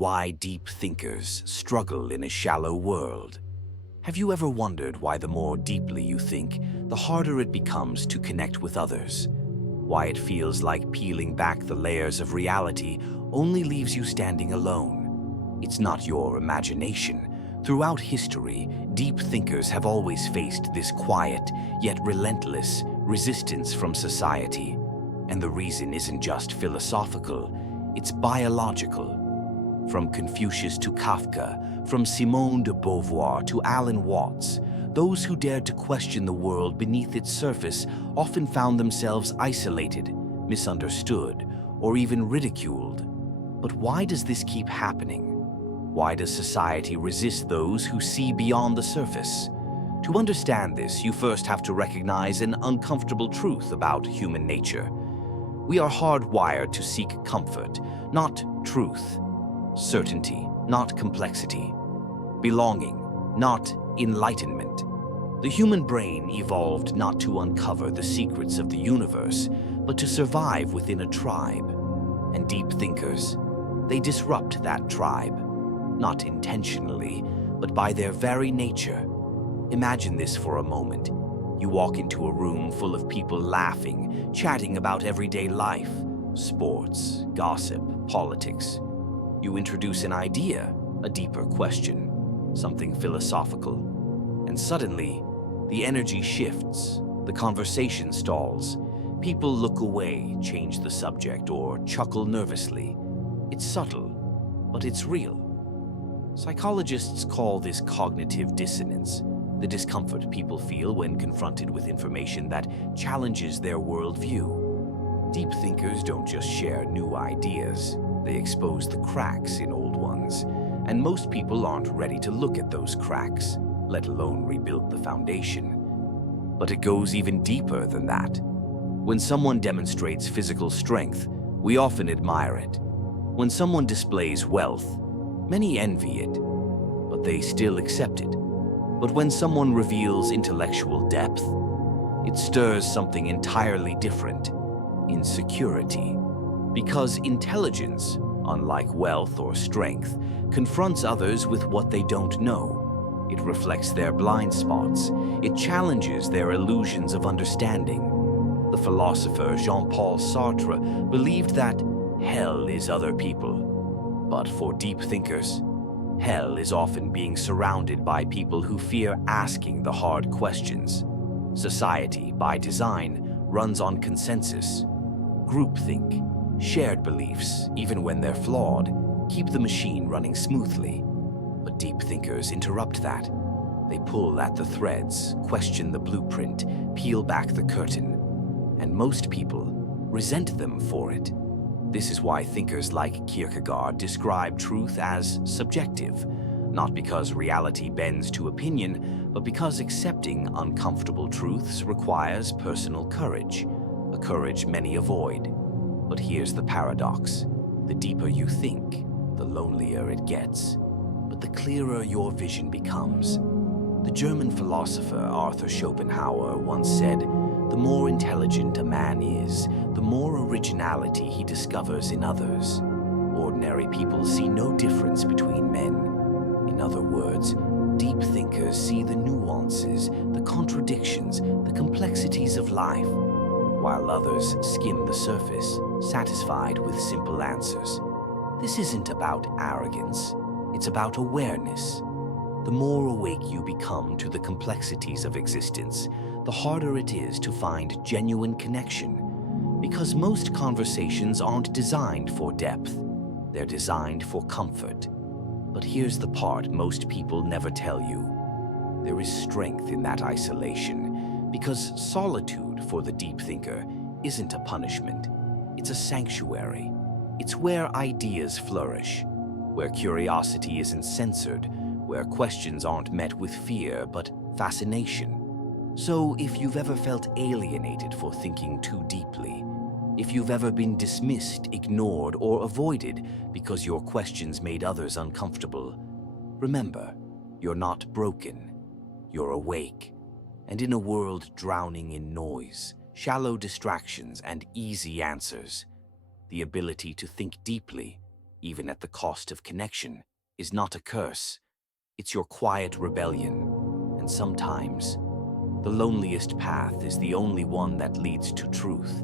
Why deep thinkers struggle in a shallow world. Have you ever wondered why the more deeply you think, the harder it becomes to connect with others? Why it feels like peeling back the layers of reality only leaves you standing alone? It's not your imagination. Throughout history, deep thinkers have always faced this quiet, yet relentless, resistance from society. And the reason isn't just philosophical, it's biological. From Confucius to Kafka, from Simone de Beauvoir to Alan Watts, those who dared to question the world beneath its surface often found themselves isolated, misunderstood, or even ridiculed. But why does this keep happening? Why does society resist those who see beyond the surface? To understand this, you first have to recognize an uncomfortable truth about human nature. We are hardwired to seek comfort, not truth. Certainty, not complexity. Belonging, not enlightenment. The human brain evolved not to uncover the secrets of the universe, but to survive within a tribe. And deep thinkers, they disrupt that tribe. Not intentionally, but by their very nature. Imagine this for a moment. You walk into a room full of people laughing, chatting about everyday life, sports, gossip, politics. You introduce an idea, a deeper question, something philosophical, and suddenly, the energy shifts, the conversation stalls. People look away, change the subject, or chuckle nervously. It's subtle, but it's real. Psychologists call this cognitive dissonance, the discomfort people feel when confronted with information that challenges their worldview. Deep thinkers don't just share new ideas, they expose the cracks in old ones, and most people aren't ready to look at those cracks, let alone rebuild the foundation. But it goes even deeper than that. When someone demonstrates physical strength, we often admire it. When someone displays wealth, many envy it, but they still accept it. But when someone reveals intellectual depth, it stirs something entirely different: insecurity. Because intelligence, unlike wealth or strength, confronts others with what they don't know. It reflects their blind spots. It challenges their illusions of understanding. The philosopher Jean-Paul Sartre believed that hell is other people. But for deep thinkers, hell is often being surrounded by people who fear asking the hard questions. Society, by design, runs on consensus. Groupthink, shared beliefs, even when they're flawed, keep the machine running smoothly. But deep thinkers interrupt that. They pull at the threads, question the blueprint, peel back the curtain. And most people resent them for it. This is why thinkers like Kierkegaard describe truth as subjective, not because reality bends to opinion, but because accepting uncomfortable truths requires personal courage, a courage many avoid. But here's the paradox. The deeper you think, the lonelier it gets. But the clearer your vision becomes. The German philosopher Arthur Schopenhauer once said, "The more intelligent a man is, the more originality he discovers in others. Ordinary people see no difference between men." In other words, deep thinkers see the nuances, the contradictions, the complexities of life, while others skim the surface, satisfied with simple answers. This isn't about arrogance, it's about awareness. The more awake you become to the complexities of existence, the harder it is to find genuine connection. Because most conversations aren't designed for depth, they're designed for comfort. But here's the part most people never tell you. There is strength in that isolation, because solitude for the deep thinker isn't a punishment, it's a sanctuary. It's where ideas flourish, where curiosity isn't censored, where questions aren't met with fear but fascination. So if you've ever felt alienated for thinking too deeply, if you've ever been dismissed, ignored, or avoided because your questions made others uncomfortable, remember, you're not broken, you're awake. And in a world drowning in noise, shallow distractions, and easy answers, the ability to think deeply even at the cost of connection, is not a curse. It's your quiet rebellion, and sometimes the loneliest path is the only one that leads to truth.